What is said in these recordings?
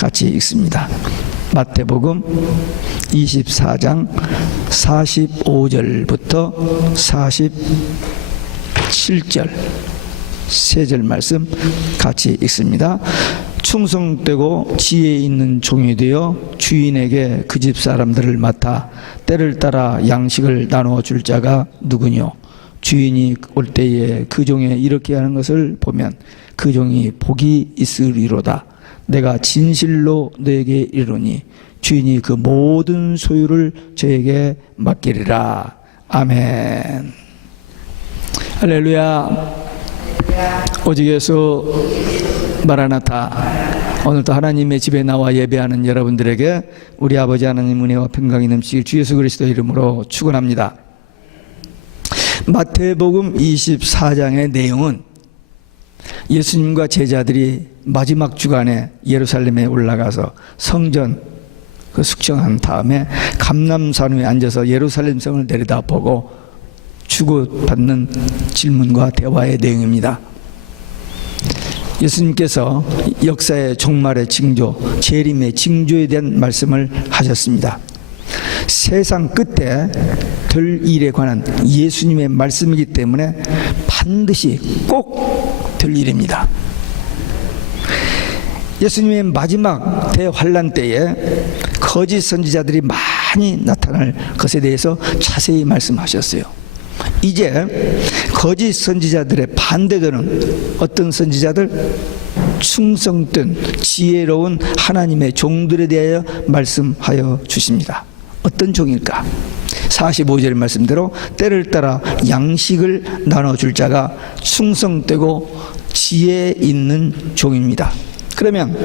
같이 읽습니다. 마태복음 24장 45절부터 47절 세 절 말씀 같이 읽습니다. 충성되고 지혜 있는 종이 되어 주인에게 그 집 사람들을 맡아 때를 따라 양식을 나누어 줄 자가 누구뇨? 주인이 올 때에 그 종의 이렇게 하는 것을 보면 그 종이 복이 있으리로다. 내가 진실로 너에게 이르노니 주인이 그 모든 소유를 저에게 맡기리라. 아멘. 할렐루야. 오직 예수 마라나타. 오늘도 하나님의 집에 나와 예배하는 여러분들에게 우리 아버지 하나님 은혜와 평강이 넘치길 주 예수 그리스도 이름으로 축원합니다. 마태복음 24장의 내용은 예수님과 제자들이 마지막 주간에 예루살렘에 올라가서 성전 숙청한 다음에 감람산 위에 앉아서 예루살렘 성을 내려다보고 주고받는 질문과 대화의 내용입니다. 예수님께서 역사의 종말의 징조, 재림의 징조에 대한 말씀을 하셨습니다. 세상 끝에 될 일에 관한 예수님의 말씀이기 때문에 반드시 꼭 될 일입니다. 예수님의 마지막 대환란 때에 거짓 선지자들이 많이 나타날 것에 대해서 자세히 말씀하셨어요. 이제 거짓 선지자들의 반대되는 어떤 선지자들? 충성된 지혜로운 하나님의 종들에 대하여 말씀하여 주십니다. 어떤 종일까? 45절 말씀대로 때를 따라 양식을 나눠줄 자가 충성되고 지혜 있는 종입니다. 그러면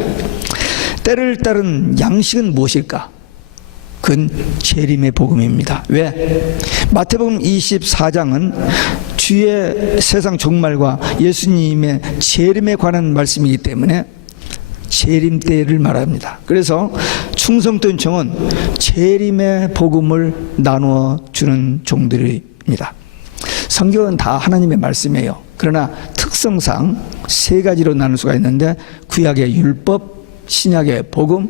때를 따른 양식은 무엇일까? 그건 재림의 복음입니다. 왜? 마태복음 24장은 주의 세상 종말과 예수님의 재림에 관한 말씀이기 때문에 재림 때를 말합니다. 그래서 충성된 종은 재림의 복음을 나누어 주는 종들입니다. 성경은 다 하나님의 말씀이에요. 그러나 특성상 세 가지로 나눌 수가 있는데 구약의 율법, 신약의 복음,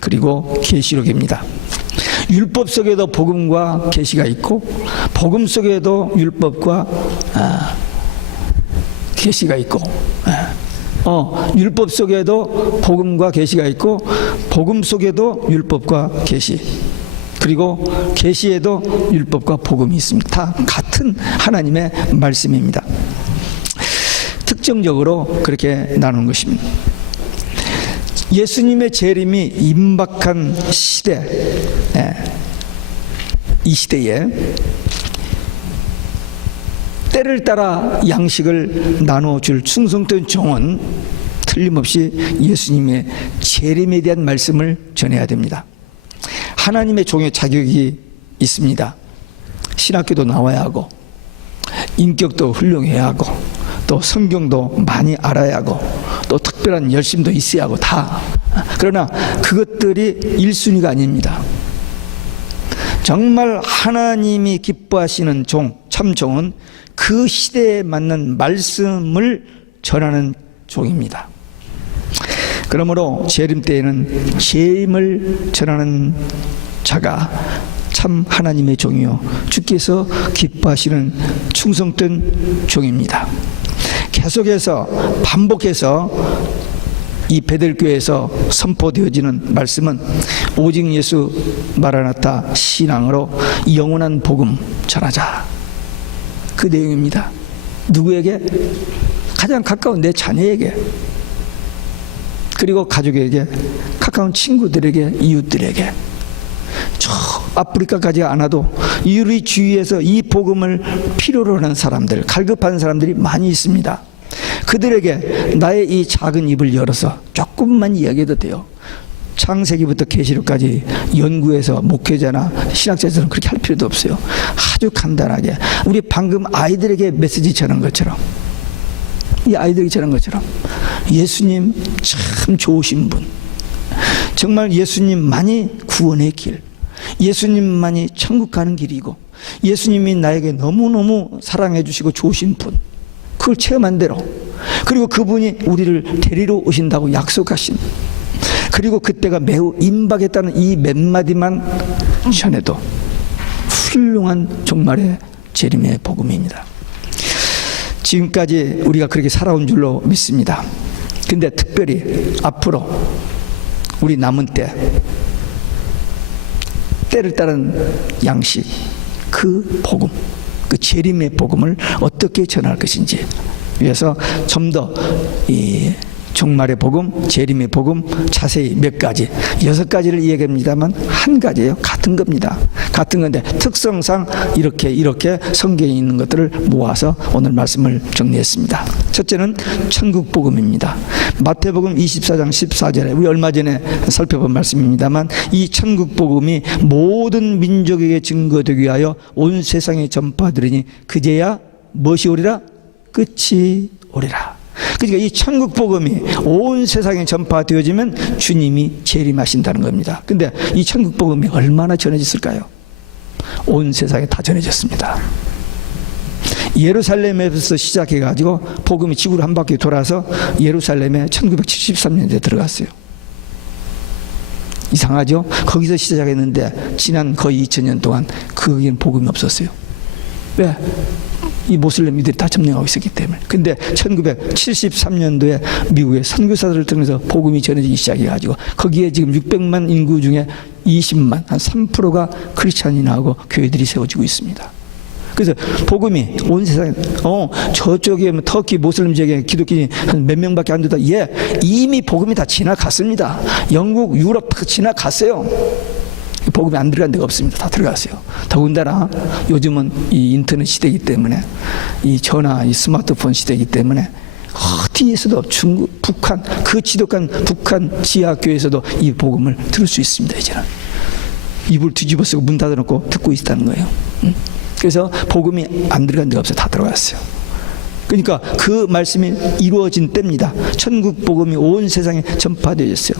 그리고 계시록입니다. 율법 속에도 복음과 계시가 있고 복음 속에도 율법과 계시가 있고 율법 속에도 복음과 계시가 있고 복음 속에도 율법과 계시, 그리고 계시에도 율법과 복음이 있습니다. 다 같은 하나님의 말씀입니다. 특정적으로 그렇게 나누는 것입니다. 예수님의 재림이 임박한 시대, 이 시대에 때를 따라 양식을 나눠줄 충성된 종은 틀림없이 예수님의 재림에 대한 말씀을 전해야 됩니다. 하나님의 종의 자격이 있습니다. 신학교도 나와야 하고 인격도 훌륭해야 하고 또 성경도 많이 알아야 하고 또 특별한 열심도 있어야 하고 다. 그러나 그것들이 1순위가 아닙니다. 정말 하나님이 기뻐하시는 종, 참종은 그 시대에 맞는 말씀을 전하는 종입니다. 그러므로 재림 때에는 재림을 전하는 자가 참 하나님의 종이요 주께서 기뻐하시는 충성된 종입니다. 계속해서 반복해서 이 베들교에서 선포되어지는 말씀은 오직 예수 마라나타 신앙으로 영원한 복음 전하자, 그 내용입니다. 누구에게? 가장 가까운 내 자녀에게, 그리고 가족에게, 가까운 친구들에게, 이웃들에게, 저 아프리카까지 안 와도 우리 주위에서 이 복음을 필요로 하는 사람들, 갈급한 사람들이 많이 있습니다. 그들에게 나의 이 작은 입을 열어서 조금만 이야기해도 돼요. 창세기부터 계시록까지 연구해서 목회자나 신학자처럼 그렇게 할 필요도 없어요. 아주 간단하게 우리 방금 아이들에게 메시지 전한 것처럼, 이 아이들이 전한 것처럼 예수님 참 좋으신 분, 정말 예수님만이 구원의 길, 예수님만이 천국 가는 길이고 예수님이 나에게 너무너무 사랑해 주시고 좋으신 분, 그걸 체험한 대로, 그리고 그분이 우리를 데리러 오신다고 약속하신, 그리고 그때가 매우 임박했다는 이 몇 마디만 전해도 훌륭한 종말의 재림의 복음입니다. 지금까지 우리가 그렇게 살아온 줄로 믿습니다. 근데 특별히 앞으로 우리 남은 때를 따른 양식, 그 복음, 그 재림의 복음을 어떻게 전할 것인지 위해서 좀 더 이 종말의 복음, 재림의 복음 자세히 몇 가지, 6가지를 이야기합니다만 한 가지예요. 같은 겁니다. 같은 건데 특성상 이렇게 성경에 있는 것들을 모아서 오늘 말씀을 정리했습니다. 첫째는 천국 복음입니다. 마태복음 24장 14절에 우리 얼마 전에 살펴본 말씀입니다만 이 천국 복음이 모든 민족에게 증거되기 위하여 온 세상에 전파되리니 그제야 무엇이 오리라? 끝이 오리라. 그러니까 이 천국 복음이 온 세상에 전파되어지면 주님이 재림하신다는 겁니다. 근데 이 천국 복음이 얼마나 전해졌을까요? 온 세상에 다 전해졌습니다. 예루살렘에서 시작해가지고 복음이 지구를 한 바퀴 돌아서 예루살렘에 1973년도에 들어갔어요. 이상하죠? 거기서 시작했는데 지난 거의 2000년 동안 거기는 복음이 없었어요. 왜? 이 모슬렘이들이 다 점령하고 있었기 때문에. 근데 1973년도에 미국의 선교사들을 통해서 복음이 전해지기 시작해가지고 거기에 지금 600만 인구 중에 20만, 한 3%가 크리스찬이 나오고 교회들이 세워지고 있습니다. 그래서 복음이 온 세상에, 저쪽에 터키 모슬림 지역에 기독교인이 한 몇 명밖에 안 되다. 이미 복음이 다 지나갔습니다. 영국, 유럽 다 지나갔어요. 복음이 안 들어간 데가 없습니다. 다 들어갔어요. 더군다나 요즘은 이 인터넷 시대이기 때문에 이 전화, 이 스마트폰 시대이기 때문에 어디에서도 중국, 북한, 그 지독한 북한 지하교에서도 이 복음을 들을 수 있습니다. 이제는 입을 뒤집어 쓰고 문 닫아놓고 듣고 있다는 거예요. 그래서 복음이 안 들어간 데가 없어요. 다 들어갔어요. 그러니까 그 말씀이 이루어진 때입니다. 천국 복음이 온 세상에 전파되었어요.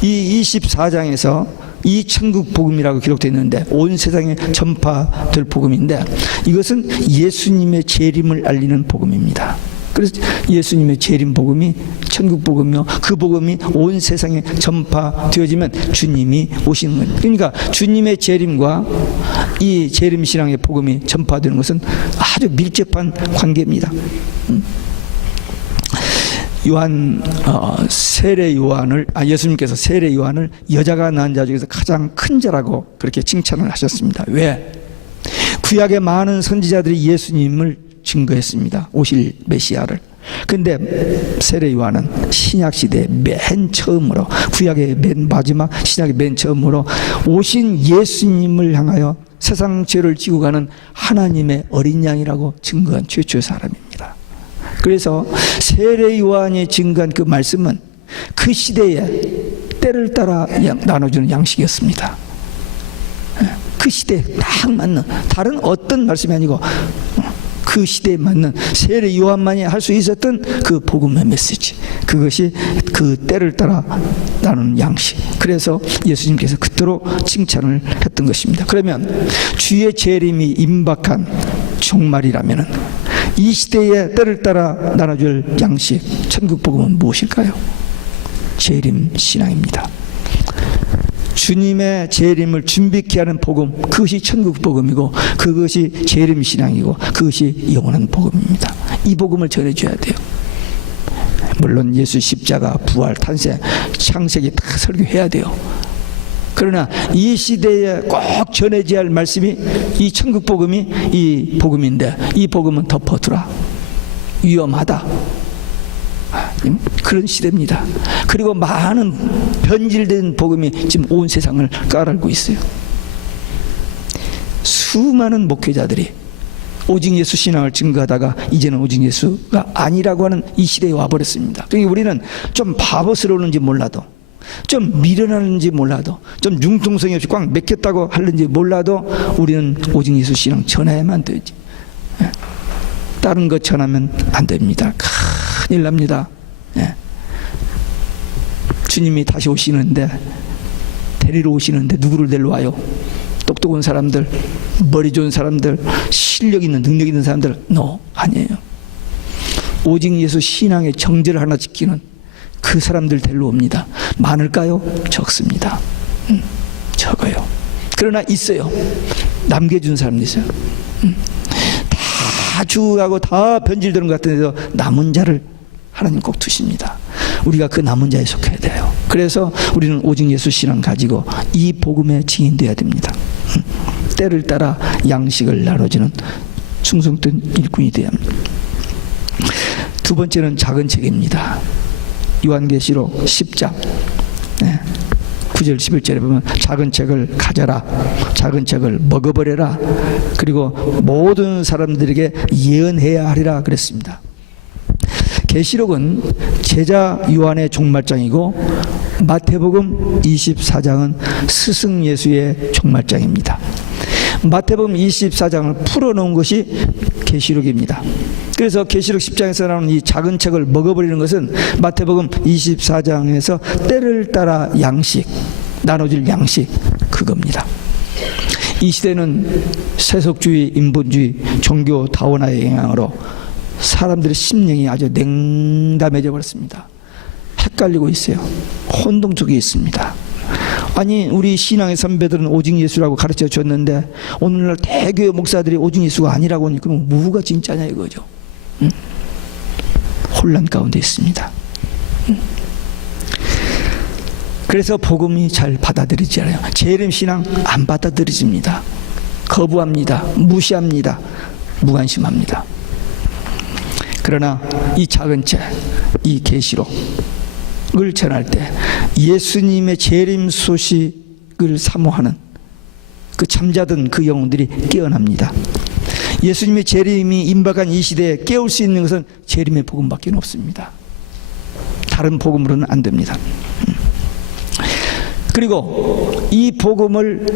이 24장에서 이 천국 복음이라고 기록되어 있는데 온 세상에 전파될 복음인데 이것은 예수님의 재림을 알리는 복음입니다. 그래서 예수님의 재림 복음이 천국 복음이요, 그 복음이 온 세상에 전파되어지면 주님이 오시는 겁니다. 그러니까 주님의 재림과 이 재림 신앙의 복음이 전파되는 것은 아주 밀접한 관계입니다. 예수님께서 세례 요한을 여자가 낳은 자 중에서 가장 큰 자라고 그렇게 칭찬을 하셨습니다. 왜? 구약의 많은 선지자들이 예수님을 증거했습니다. 오실 메시아를. 근데 세례 요한은 신약 시대의 맨 처음으로, 구약의 맨 마지막, 신약의 맨 처음으로 오신 예수님을 향하여 세상 죄를 지고 가는 하나님의 어린 양이라고 증거한 최초의 사람입니다. 그래서 세례 요한이 증거한 그 말씀은 그 시대에 때를 따라 나눠주는 양식이었습니다. 그 시대에 딱 맞는, 다른 어떤 말씀이 아니고 그 시대에 맞는 세례 요한만이 할 수 있었던 그 복음의 메시지, 그것이 그 때를 따라 나누는 양식. 그래서 예수님께서 그토록 칭찬을 했던 것입니다. 그러면 주의 재림이 임박한 종말이라면 이 시대의 때를 따라 나눠줄 양식, 천국 복음은 무엇일까요? 재림 신앙입니다. 주님의 재림을 준비케 하는 복음, 그것이 천국 복음이고 그것이 재림 신앙이고 그것이 영원한 복음입니다. 이 복음을 전해줘야 돼요. 물론 예수 십자가, 부활, 탄생, 창세기 다 설교해야 돼요. 그러나 이 시대에 꼭 전해져야 할 말씀이 이 천국 복음이 이 복음인데 이 복음은 덮어두라, 위험하다, 그런 시대입니다. 그리고 많은 변질된 복음이 지금 온 세상을 깔아알고 있어요. 수많은 목회자들이 오직 예수 신앙을 증거하다가 이제는 오직 예수가 아니라고 하는 이 시대에 와버렸습니다. 그러니까 우리는 좀 바보스러운지 몰라도, 좀 미련하는지 몰라도, 좀 융통성이 없이 꽉 맥혔다고 하는지 몰라도 우리는 오직 예수 신앙 전해야만 되지. 다른 것 전하면 안 됩니다. 큰일 납니다. 주님이 다시 오시는데, 데리러 오시는데 누구를 데려와요? 똑똑한 사람들, 머리 좋은 사람들, 실력 있는, 능력 있는 사람들? 아니에요. 오직 예수 신앙의 정제를 하나 지키는 그 사람들 데리러 옵니다. 많을까요? 적습니다. 적어요. 그러나 있어요. 남겨준 사람도 있어요. 다 죽어가고 다 변질되는 것 같은 데서 남은 자를 하나님 꼭 두십니다. 우리가 그 남은 자에 속해야 돼요. 그래서 우리는 오직 예수 신앙 가지고 이 복음의 증인되어야 됩니다. 때를 따라 양식을 나눠주는 충성된 일꾼이 되어야 합니다. 두 번째는 작은 책입니다. 요한계시록 10장 9절 11절에 보면 작은 책을 가져라, 작은 책을 먹어버려라, 그리고 모든 사람들에게 예언해야 하리라 그랬습니다. 계시록은 제자 요한의 종말장이고 마태복음 24장은 스승 예수의 종말장입니다. 마태복음 24장을 풀어놓은 것이 계시록입니다. 그래서 계시록 10장에서 나오는 이 작은 책을 먹어버리는 것은 마태복음 24장에서 때를 따라 양식, 나눠질 양식, 그겁니다. 이 시대는 세속주의, 인본주의, 종교 다원화의 영향으로 사람들의 심령이 아주 냉담해져 버렸습니다. 헷갈리고 있어요. 혼동 속에 있습니다. 아니, 우리 신앙의 선배들은 오직 예수라고 가르쳐 줬는데 오늘날 대교회 목사들이 오직 예수가 아니라고 하니 그럼 뭐가 진짜냐 이거죠. 혼란 가운데 있습니다. 그래서 복음이 잘 받아들이지 않아요. 재림 신앙 안 받아들여집니다. 거부합니다. 무시합니다. 무관심합니다. 그러나 이 작은 책, 이 계시록을 전할 때 예수님의 재림 소식을 사모하는 그 잠자던 그 영혼들이 깨어납니다. 예수님의 재림이 임박한 이 시대에 깨울 수 있는 것은 재림의 복음밖에 없습니다. 다른 복음으로는 안 됩니다. 그리고 이 복음을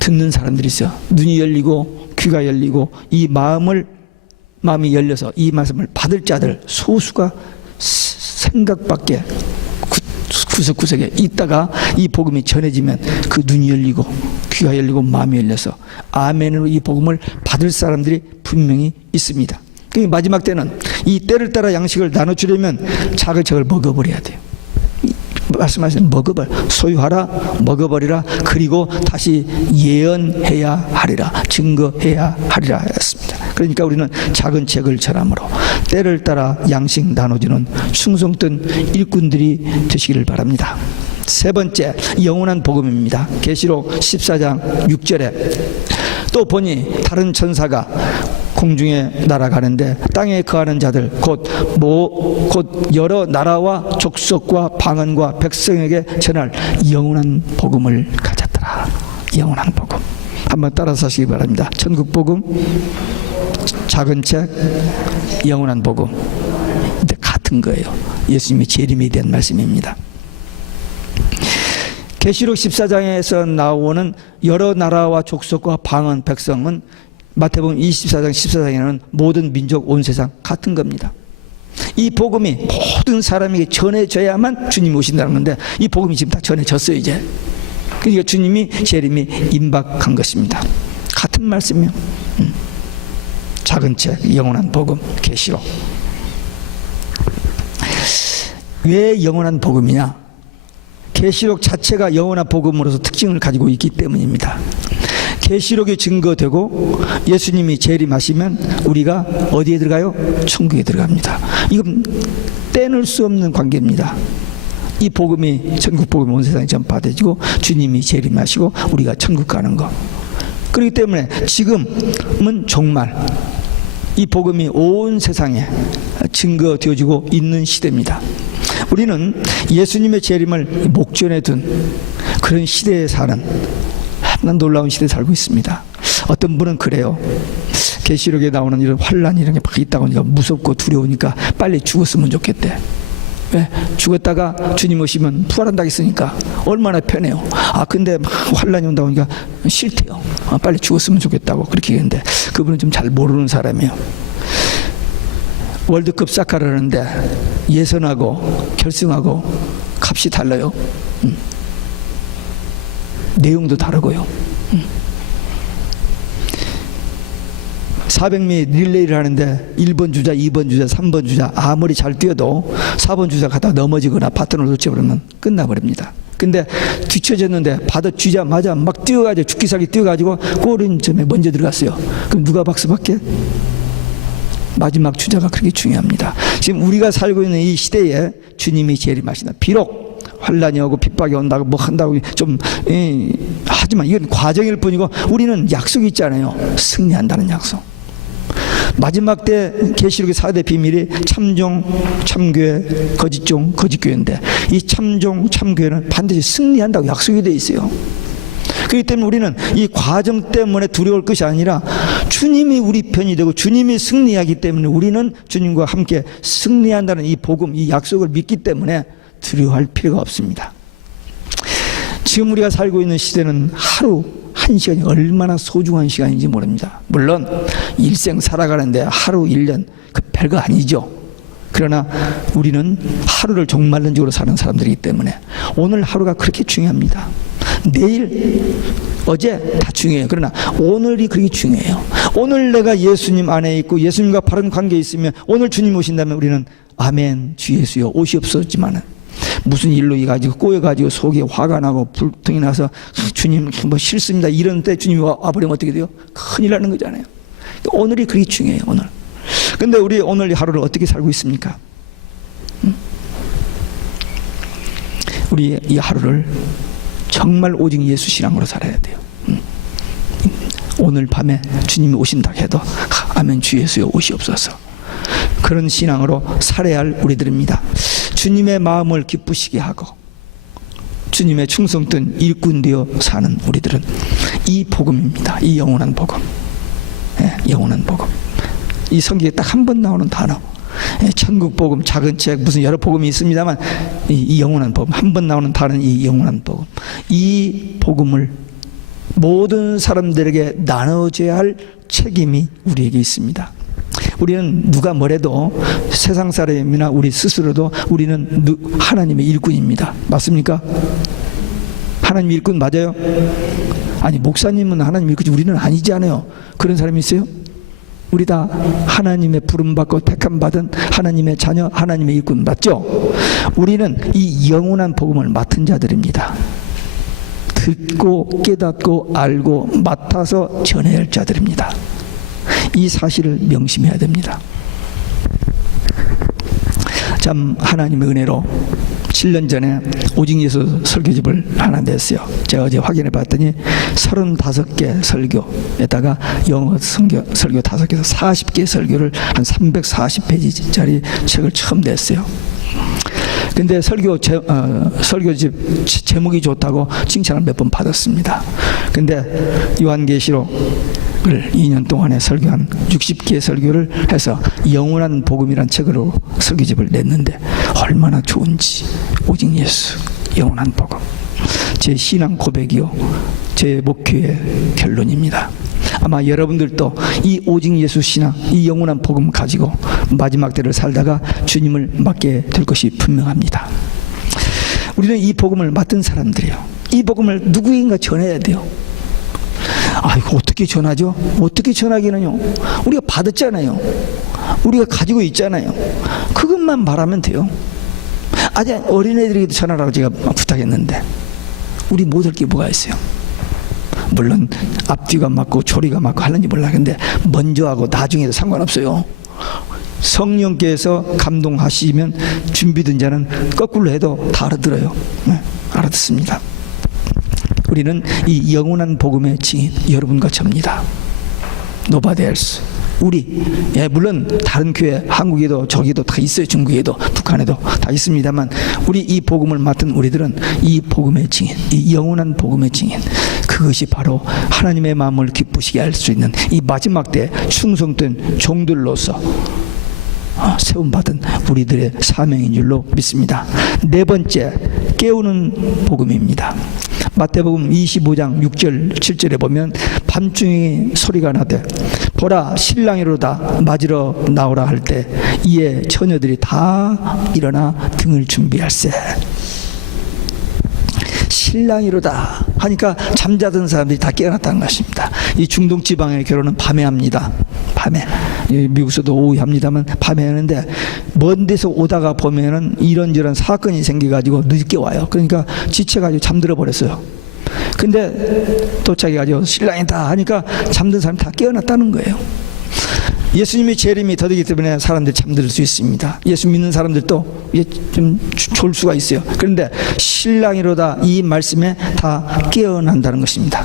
듣는 사람들이 있어요. 눈이 열리고 귀가 열리고 이 마음이 열려서 이 말씀을 받을 자들 소수가 생각밖에 구석구석에 있다가 이 복음이 전해지면 그 눈이 열리고 귀가 열리고 마음이 열려서 아멘으로 이 복음을 받을 사람들이 분명히 있습니다. 그러니까 마지막 때는 이 때를 따라 양식을 나눠주려면 작은 책을 먹어버려야 돼요. 말씀하신 소유하라, 먹어버리라, 그리고 다시 예언해야 하리라, 증거해야 하리라 했습니다. 그러니까 우리는 작은 책을 전함으로 때를 따라 양식 나눠주는 충성된 일꾼들이 되시기를 바랍니다. 세 번째, 영원한 복음입니다. 계시록 14장 6절에 또 보니 다른 천사가 공중에 날아가는데 땅에 거하는 자들 곧 여러 나라와 족속과 방언과 백성에게 전할 영원한 복음을 가졌더라. 영원한 복음. 한번 따라서 하시기 바랍니다. 천국 복음, 작은 책, 영원한 복음. 근데 같은 거예요. 예수님의 재림에 대한 말씀입니다. 계시록 14장에서 나오는 여러 나라와 족속과 방언, 백성은 마태복음 24장 14장에는 모든 민족 온 세상 같은 겁니다. 이 복음이 모든 사람에게 전해져야만 주님이 오신다는 건데 이 복음이 지금 다 전해졌어요 이제. 그러니까 주님이 재림이 임박한 것입니다. 같은 말씀이요. 작은 책, 영원한 복음, 계시록. 왜 영원한 복음이냐? 계시록 자체가 영원한 복음으로서 특징을 가지고 있기 때문입니다. 계시록이 증거되고 예수님이 재림하시면 우리가 어디에 들어가요? 천국에 들어갑니다. 이건 떼놓을 수 없는 관계입니다. 이 복음이 천국 복음이 온 세상에 전파되고 주님이 재림하시고 우리가 천국 가는 거. 그렇기 때문에 지금은 종말, 이 복음이 온 세상에 증거되어지고 있는 시대입니다. 우리는 예수님의 재림을 목전에 둔 그런 시대에 사는 놀라운 시대에 살고 있습니다. 어떤 분은 그래요. 계시록에 나오는 이런 환란 이런 게 막 있다고 하니까 무섭고 두려우니까 빨리 죽었으면 좋겠대. 왜? 죽었다가 주님 오시면 부활한다고 했으니까 얼마나 편해요. 근데 막 환란이 온다고 하니까 싫대요. 빨리 죽었으면 좋겠다고 그렇게 했는데 그분은 좀 잘 모르는 사람이에요. 월드컵 사카를 하는데 예선하고 결승하고 값이 달라요. 내용도 다르고요. 400m 릴레이를 하는데 1번 주자, 2번 주자, 3번 주자 아무리 잘 뛰어도 4번 주자 가다 넘어지거나 파트너를 놓쳐버리면 끝나버립니다. 근데 뒤쳐졌는데 받아쥐자마자 막 뛰어가지고 죽기 살기 뛰어가지고 골인점에 먼저 들어갔어요. 그럼 누가 박수 받게? 마지막 주자가 그렇게 중요합니다. 지금 우리가 살고 있는 이 시대에 주님이 재림하신다. 비록 환난이 오고 핍박이 온다고 뭐 한다고 좀 하지만 이건 과정일 뿐이고 우리는 약속이 있잖아요. 승리한다는 약속. 마지막 때 계시록의 4대 비밀이 참종, 참교회, 거짓종, 거짓교회인데 이 참종, 참교회는 반드시 승리한다고 약속이 되어 있어요. 그렇기 때문에 우리는 이 과정 때문에 두려울 것이 아니라 주님이 우리 편이 되고 주님이 승리하기 때문에 우리는 주님과 함께 승리한다는 이 복음, 이 약속을 믿기 때문에 두려워할 필요가 없습니다. 지금 우리가 살고 있는 시대는 하루 한 시간이 얼마나 소중한 시간인지 모릅니다. 물론 일생 살아가는데 하루 1년 그 별거 아니죠. 그러나 우리는 하루를 종말론적으로 사는 사람들이기 때문에 오늘 하루가 그렇게 중요합니다. 내일, 어제 다 중요해요. 그러나 오늘이 그렇게 중요해요. 오늘 내가 예수님 안에 있고 예수님과 바른 관계에 있으면 오늘 주님 오신다면 우리는 아멘 주 예수여 오시옵소서지만은 무슨 일로 가지고 꼬여가지고 속에 화가 나고 불통이 나서 주님 뭐 싫습니다 이런 때 주님이 와버리면 어떻게 돼요? 큰일 나는 거잖아요. 오늘이 그렇게 중요해요. 오늘. 근데 우리 오늘 하루를 어떻게 살고 있습니까? 우리 이 하루를 정말 오직 예수 신앙으로 살아야 돼요. 오늘 밤에 주님이 오신다 해도 아멘 주 예수여 오시옵소서. 그런 신앙으로 살아야 할 우리들입니다. 주님의 마음을 기쁘시게 하고 주님의 충성된 일꾼 되어 사는 우리들은 이 복음입니다. 이 영원한 복음. 영원한 복음. 이 성경에 딱 한 번 나오는 단어. 천국 복음, 작은 책, 무슨 여러 복음이 있습니다만 이 영원한 복음, 한 번 나오는 단어는 이 영원한 복음. 이 복음을 모든 사람들에게 나눠줘야 할 책임이 우리에게 있습니다. 우리는 누가 뭐래도 세상 사람이나 우리 스스로도 우리는 하나님의 일꾼입니다. 맞습니까? 하나님 일꾼 맞아요? 아니 목사님은 하나님 일꾼이지 우리는 아니지 않아요? 그런 사람이 있어요? 우리 다 하나님의 부름받고 택함받은 하나님의 자녀, 하나님의 일꾼 맞죠? 우리는 이 영원한 복음을 맡은 자들입니다. 듣고 깨닫고 알고 맡아서 전해야 할 자들입니다. 이 사실을 명심해야 됩니다. 참 하나님의 은혜로 7년 전에 오직 예수 설교집을 하나 냈어요. 제가 어제 확인해 봤더니 35개 설교에다가 영어 설교 5개에서 40개 설교를 한 340페이지짜리 책을 처음 냈어요. 근데 설교집 제목이 좋다고 칭찬을 몇 번 받았습니다. 근데 요한계시록을 2년 동안에 설교한 60개 설교를 해서 영원한 복음이란 책으로 설교집을 냈는데 얼마나 좋은지. 오직 예수 영원한 복음. 제 신앙 고백이요 제 목회의 결론입니다. 아마 여러분들도 이 오직 예수 신앙, 이 영원한 복음 가지고 마지막 때를 살다가 주님을 맞게 될 것이 분명합니다. 우리는 이 복음을 맡은 사람들이에요. 이 복음을 누구인가 전해야 돼요. 이거 어떻게 전하죠? 어떻게 전하기는요? 우리가 받았잖아요. 우리가 가지고 있잖아요. 그것만 말하면 돼요. 아직 어린애들에게도 전하라고 제가 부탁했는데 우리 못할 게 뭐가 있어요? 물론 앞뒤가 맞고 조리가 맞고 하는지 몰라. 근데 먼저 하고 나중에도 상관없어요. 성령께서 감동하시면 준비된 자는 거꾸로 해도 다 알아들어요. 알아듣습니다. 우리는 이 영원한 복음의 증인 여러분과 접니다. 노바데일스 우리 물론 다른 교회 한국에도 저기도 다 있어요. 중국에도 북한에도 다 있습니다만 우리 이 복음을 맡은 우리들은 이 복음의 증인, 이 영원한 복음의 증인, 그것이 바로 하나님의 마음을 기쁘시게 할 수 있는 이 마지막 때 충성된 종들로서 세움받은 우리들의 사명인 줄로 믿습니다. 네 번째, 깨우는 복음입니다. 마태복음 25장 6절 7절에 보면 밤중에 소리가 나되 보라 신랑이로다 맞으러 나오라 할 때 이에 처녀들이 다 일어나 등을 준비할세. 신랑이로다 하니까 잠자던 사람들이 다 깨어났다는 것입니다. 이 중동 지방의 결혼은 밤에 합니다. 밤에. 미국에서도 오후에 합니다만 밤에 하는데, 먼 데서 오다가 보면은 이런저런 사건이 생겨가지고 늦게 와요. 그러니까 지쳐가지고 잠들어 버렸어요. 근데 도착해가지고 신랑이다 하니까 잠든 사람이 다 깨어났다는 거예요. 예수님의 재림이 더디기 때문에 사람들이 잠들 수 있습니다. 예수 믿는 사람들도 좀 졸 수가 있어요. 그런데 신랑이로다 이 말씀에 다 깨어난다는 것입니다.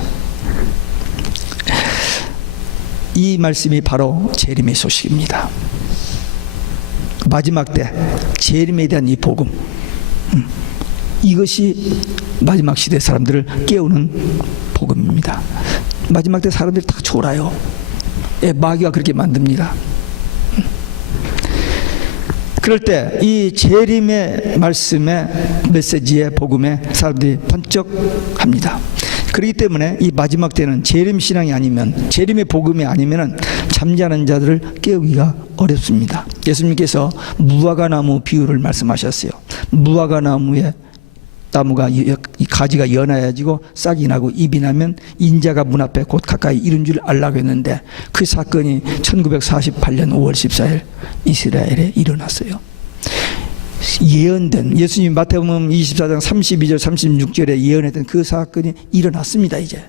이 말씀이 바로 재림의 소식입니다. 마지막 때 재림에 대한 이 복음, 이것이 마지막 시대 사람들을 깨우는 복음입니다. 마지막 때 사람들이 다 졸아요. 마귀가 그렇게 만듭니다. 그럴 때 이 재림의 말씀의 메시지의 복음에 사람들이 번쩍합니다. 그렇기 때문에 이 마지막 때는 재림 신앙이 아니면, 재림의 복음이 아니면 잠자는 자들을 깨우기가 어렵습니다. 예수님께서 무화과나무 비유를 말씀하셨어요. 무화과나무에 나무가 이 가지가 연해지고 싹이 나고 잎이 나면 인자가 문 앞에 곧 가까이 이른 줄 알라고 했는데, 그 사건이 1948년 5월 14일 이스라엘에 일어났어요. 예언된, 예수님 마태복음 24장 32절 36절에 예언했던 그 사건이 일어났습니다. 이제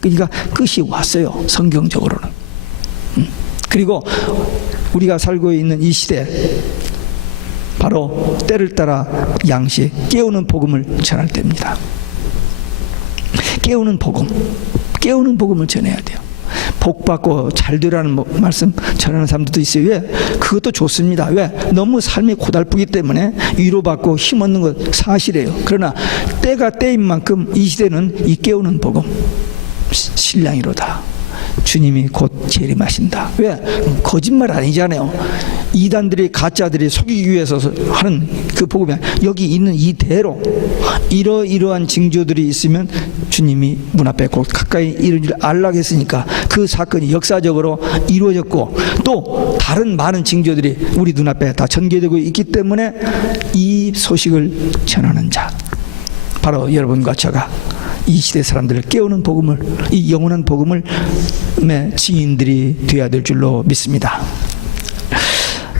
그러니까 끝이 왔어요, 성경적으로는. 그리고 우리가 살고 있는 이 시대, 바로 때를 따라 양식, 깨우는 복음을 전할 때입니다. 깨우는 복음을 전해야 돼요. 복 받고 잘 되라는 말씀 전하는 사람들도 있어요. 왜? 그것도 좋습니다. 왜? 너무 삶이 고달프기 때문에 위로받고 힘 얻는 것 사실이에요. 그러나 때가 때인 만큼 이 시대는 이 깨우는 복음, 신랑이로다, 주님이 곧 재림하신다. 왜? 거짓말 아니잖아요. 이단들이, 가짜들이 속이기 위해서 하는 그 복음이 여기 있는 이대로 이러이러한 징조들이 있으면 주님이 문 앞에 곧 가까이 이른 줄 알라고 했으니까 그 사건이 역사적으로 이루어졌고, 또 다른 많은 징조들이 우리 눈앞에 다 전개되고 있기 때문에 이 소식을 전하는 자, 바로 여러분과 제가 이 시대 사람들을 깨우는 복음을, 이 영원한 복음을 증인들이 되어야 될 줄로 믿습니다.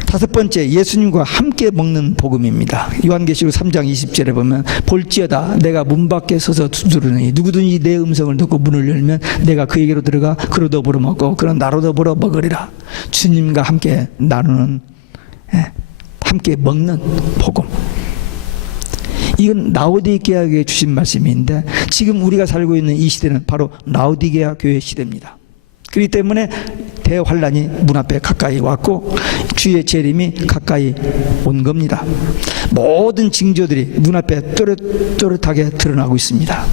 다섯 번째, 예수님과 함께 먹는 복음입니다. 요한계시록 3장 20절에 보면, 볼지어다 내가 문 밖에 서서 두드리니 누구든지 내 음성을 듣고 문을 열면 내가 그에게로 들어가 그로 더불어 먹고 그는 나로 더불어 먹으리라. 주님과 함께 나누는, 함께 먹는 복음. 이건 라오디게아에 주신 말씀인데, 지금 우리가 살고 있는 이 시대는 바로 라오디게아 교회 시대입니다. 그렇기 때문에 대환란이 문 앞에 가까이 왔고 주의 재림이 가까이 온 겁니다. 모든 징조들이 문 앞에 또렷하게 드러나고 있습니다.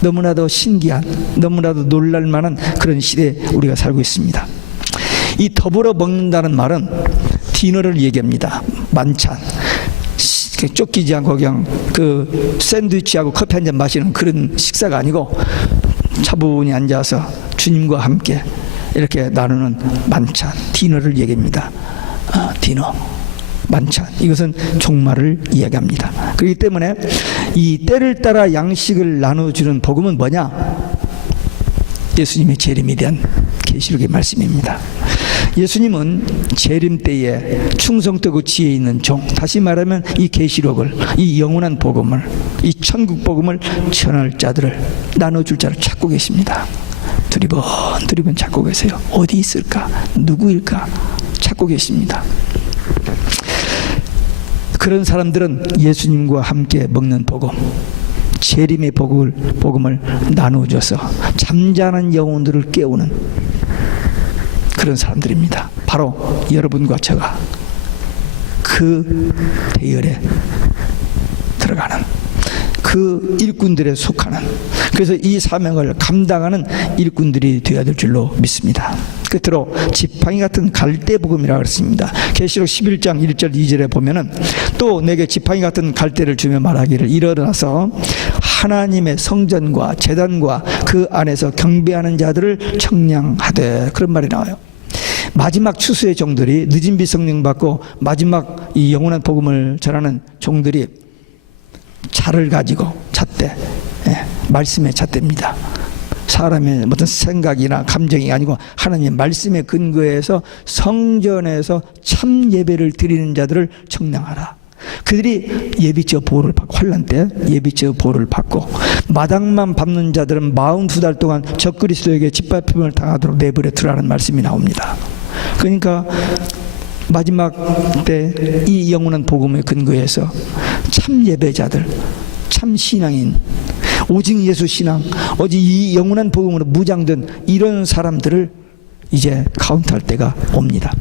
너무나도 신기한, 너무나도 놀랄만한 그런 시대에 우리가 살고 있습니다. 이 더불어 먹는다는 말은 디너를 얘기합니다. 만찬, 쫓기지 않고 그냥 그 샌드위치하고 커피 한 잔 마시는 그런 식사가 아니고 차분히 앉아서 주님과 함께 이렇게 나누는 만찬, 디너를 얘기합니다. 디너, 만찬, 이것은 종말을 이야기합니다. 그렇기 때문에 이 때를 따라 양식을 나눠주는 복음은 뭐냐? 예수님의 재림에 대한 계시록의 말씀입니다. 예수님은 재림 때에 충성되고 지혜 있는 종, 다시 말하면 이 계시록을, 이 영원한 복음을, 이 천국 복음을 전할 자들을, 나눠줄 자를 찾고 계십니다. 두리번 찾고 계세요. 어디 있을까? 누구일까? 찾고 계십니다. 그런 사람들은 예수님과 함께 먹는 복음, 재림의 복음을 나누어줘서 잠자는 영혼들을 깨우는 그런 사람들입니다. 바로 여러분과 제가 그 대열에 들어가는, 그 일꾼들에 속하는, 그래서 이 사명을 감당하는 일꾼들이 되어야 될 줄로 믿습니다. 끝으로 지팡이 같은 갈대 복음이라고 했습니다. 계시록 11장 1절 2절에 보면은, 또 내게 지팡이 같은 갈대를 주며 말하기를, 일어나서 하나님의 성전과 제단과 그 안에서 경배하는 자들을 청량하되, 그런 말이 나와요. 마지막 추수의 종들이, 늦은 비 성령 받고 마지막 이 영원한 복음을 전하는 종들이 잣을 가지고, 잣대, 말씀의 잣대입니다. 사람의 어떤 생각이나 감정이 아니고 하나님의 말씀에 근거해서 성전에서 참 예배를 드리는 자들을 청량하라. 그들이 예비적 보호를 받고, 환난 때 예비적 보호를 받고, 마당만 밟는 자들은 42달 동안 적그리스도에게 짓밟힘을 당하도록 내버려 두라는 말씀이 나옵니다. 그러니까 마지막 때 이 영원한 복음에 근거해서 참 예배자들, 참 신앙인, 오직 예수 신앙, 오직 이 영원한 복음으로 무장된 이런 사람들을 이제 카운트할 때가 옵니다.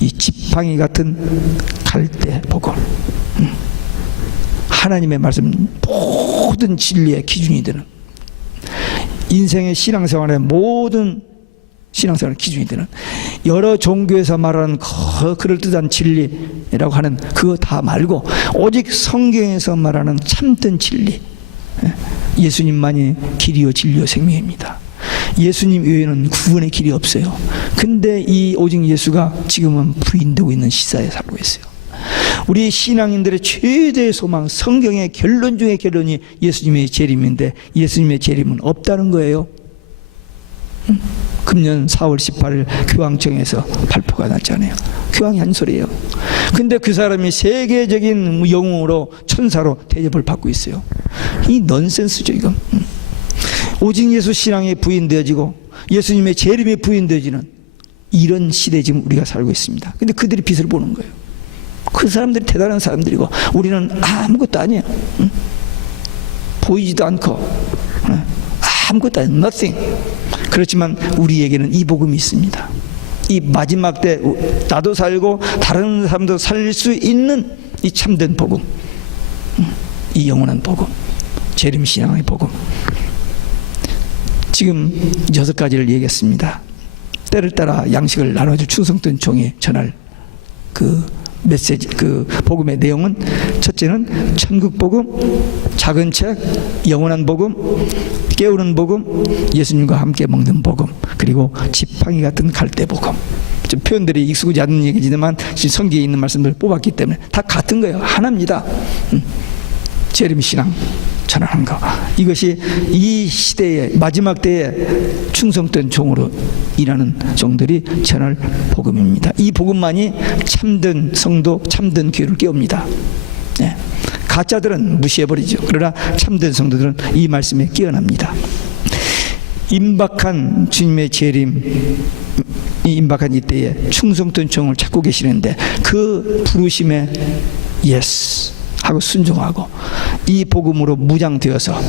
이 지팡이 같은 갈대 복음, 하나님의 말씀, 모든 진리의 기준이 되는, 인생의 신앙생활의 모든 신앙생활의 기준이 되는, 여러 종교에서 말하는 그럴듯한 진리라고 하는 그거 다 말고 오직 성경에서 말하는 참된 진리, 예수님만이 길이요 진리요 생명입니다. 예수님 외에는 구원의 길이 없어요. 근데 이 오직 예수가 지금은 부인되고 있는 시사에 살고 있어요. 우리 신앙인들의 최대의 소망, 성경의 결론 중의 결론이 예수님의 재림인데 예수님의 재림은 없다는 거예요. 금년 4월 18일 교황청에서 발표가 났잖아요. 교황이 한 소리예요. 근데 그 사람이 세계적인 영웅으로, 천사로 대접을 받고 있어요. 이 넌센스죠, 이건. 오직 예수 신앙이 부인되어지고 예수님의 재림이 부인되어지는 이런 시대에 지금 우리가 살고 있습니다. 근데 그들이 빛을 보는 거예요. 그 사람들이 대단한 사람들이고 우리는 아무것도 아니에요. 보이지도 않고 아무것도 아니에요. nothing. 그렇지만 우리에게는 이 복음이 있습니다. 이 마지막 때 나도 살고 다른 사람도 살릴 수 있는 이 참된 복음, 이 영원한 복음, 재림신앙의 복음. 지금 6가지를 얘기했습니다. 때를 따라 양식을 나눠줄 충성된 종이 전할 그 메시지, 그 복음의 내용은, 첫째는 천국 복음, 작은 책, 영원한 복음, 깨우는 복음, 예수님과 함께 먹는 복음, 그리고 지팡이 같은 갈대 복음. 좀 표현들이 익숙하지 않는 얘기지만 성경에 있는 말씀들을 뽑았기 때문에 다 같은 거예요. 하나입니다. 재림신앙 전하는 거, 이것이 이 시대의 마지막 때에 충성된 종으로 일하는 종들이 전할 복음입니다. 이 복음만이 참된 성도, 참된 교회를 깨웁니다. 네. 가짜들은 무시해버리죠. 그러나 참된 성도들은 이 말씀에 깨어납니다. 임박한 주님의 재림, 이 임박한 이때에 충성된 종을 찾고 계시는데 그 부르심에 예스 하고 순종하고 이 복음으로 무장되어서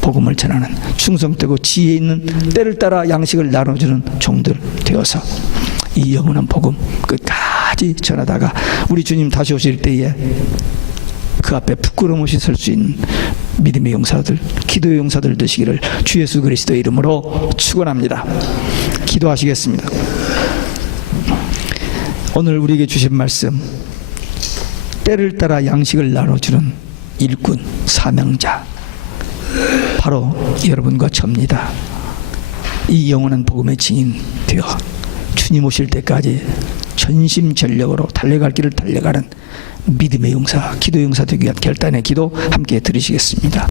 복음을 전하는 충성되고 지혜 있는, 때를 따라 양식을 나눠주는 종들 되어서 이 영원한 복음 끝까지 전하다가 우리 주님 다시 오실 때에 그 앞에 부끄러움 없이 설 수 있는 믿음의 용사들, 기도의 용사들 되시기를 주 예수 그리스도의 이름으로 축원합니다. 기도하시겠습니다. 오늘 우리에게 주신 말씀, 때를 따라 양식을 나눠주는 일꾼, 사명자, 바로 여러분과 저입니다. 이 영원한 복음의 증인 되어 주님 오실 때까지 전심전력으로 달려갈 길을 달려가는 믿음의 용사, 기도 용사 되기 위한 결단의 기도 함께 드리시겠습니다.